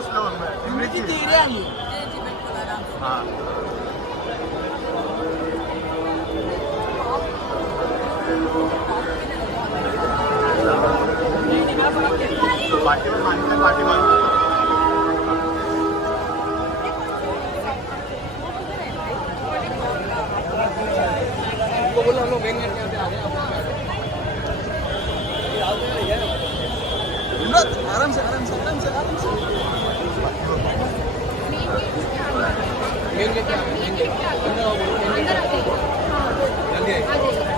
Slow इमलीची धीरे आली. हाँ पाठीवर मागच्या पाठीवर बोला लोग मेन गेट पे आ गए. आराम से आराम से आराम से आराम से. मेन गेट पे आ गए. मेन गेट अंदर आओ. मेन गेट जल्दी